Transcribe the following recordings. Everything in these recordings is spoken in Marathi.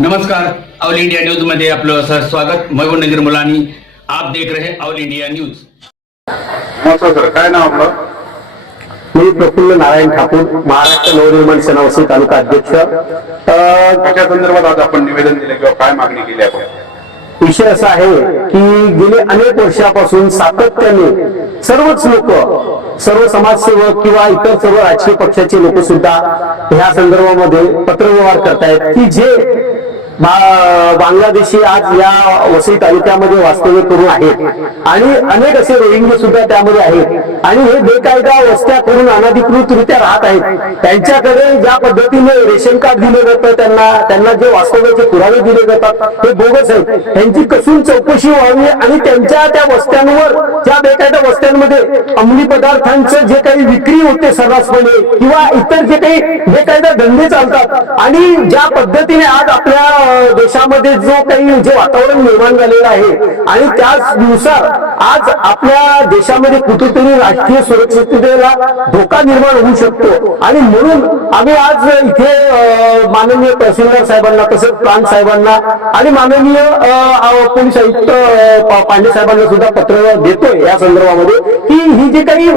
नमस्कार ऑल इंडिया न्यूजमध्ये आपलं सहर्ष स्वागत. महबूब नगीर मुलानी आप देख रहे हैं ऑल इंडिया न्यूज. नमस्कार सर काय नाव आपलं? मी प्रफुल्ल नारायण ठाकूर महाराष्ट्र नवनिर्माण सेना वसई तालुका अध्यक्ष. कशा संदर्भात आज आपण निवेदन दिलं किंवा काय मागणी केली आपण? विषय असा आहे की गेले अनेक वर्षापासून सातत्याने सर्वच लोक सर्व समाजसेवक किंवा इतर सर्व राजकीय पक्षाचे लोक सुद्धा ह्या संदर्भामध्ये पत्रव्यवहार करतायत की जे बांगलादेशी आज या वसई तालुक्यामध्ये वास्तव्य करून आहेत आणि अनेक असे रोहिंगे सुद्धा त्यामध्ये आहेत. आणि हे बेकायदा वस्त्या करून अनधिकृतरित्या राहत आहेत. त्यांच्याकडे ज्या पद्धतीने रेशन कार्ड दिलं जातं त्यांना त्यांना जे वास्तव्याचे पुरावे दिले जातात हे बोगस आहेत. त्यांची कसून चौकशी व्हावी आणि त्यांच्या त्या वस्त्यांवर ज्या बेकायदा वस्त्यांमध्ये अंमली पदार्थांचं जे काही विक्री होते सर्रासपणे किंवा इतर जे काही बेकायदा धंदे चालतात आणि ज्या पद्धतीने आज आपल्या देशामध्ये जो काही जे वातावरण निर्माण झालेलं आहे आणि त्याचनुसार आज आपल्या देशामध्ये कुठेतरी राष्ट्रीय सुरक्षिततेला धोका निर्माण होऊ शकतो. आणि म्हणून आम्ही आज इथे माननीय तहसीलदार साहेबांना तसेच प्रांत साहेबांना आणि माननीय पोलीस आयुक्त पांडे साहेबांना सुद्धा पत्र देतोय या संदर्भामध्ये की ही जी काही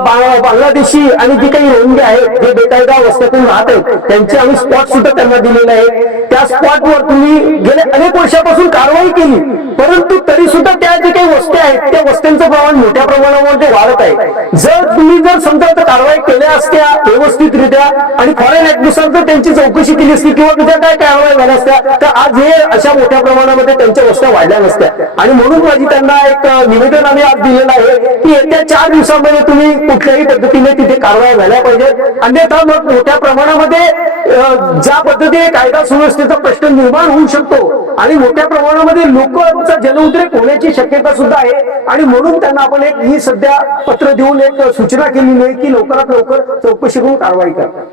बांगलादेशी आणि जी काही रोहिंगे आहेत जे बेकायदा वस्त्यातून राहत आहेत त्यांचे आम्ही स्पॉट सुद्धा त्यांना दिलेले आहे. त्या स्पॉट स्पॉटवर तुम्ही गेले अनेक वर्षापासून कारवाई केली परंतु तरी सुद्धा त्या जे काही वस्त्या आहेत त्या वस्त्यांचं प्रमाण मोठ्या प्रमाणामध्ये वाढत आहे. जर तुम्ही जर समजा तर कारवाई असत्या व्यवस्थितरित्या आणि फॉरेन ऍक्टनुसार जर त्यांची चौकशी केली असती किंवा तिथे काय कारवाई झाल्या असत्या तर आज हे अशा मोठ्या प्रमाणामध्ये त्यांच्या वस्त्या वाढल्या नसत्या. आणि म्हणून माझी त्यांना एक निवेदन आम्ही आज दिलेलं आहे की येत्या चार दिवसामध्ये तुम्ही कुठल्याही पद्धतीने तिथे कारवाया झाल्या पाहिजेत. अन्यथा मग मोठ्या प्रमाणामध्ये ज्या पद्धतीने कायदा सुव्यवस्थेचा प्रश्न निर्माण होऊ शकतो. आणि मोठ्या प्रमाणामध्ये लोकांचा जलउद्रेक होण्याची शक्यता सुद्धा आहे. आणि म्हणून त्यांना आपण एक ही सध्या पत्र देऊन एक सूचना केलेली आहे की लवकरात लवकर चौकशी करून कारवाई करा.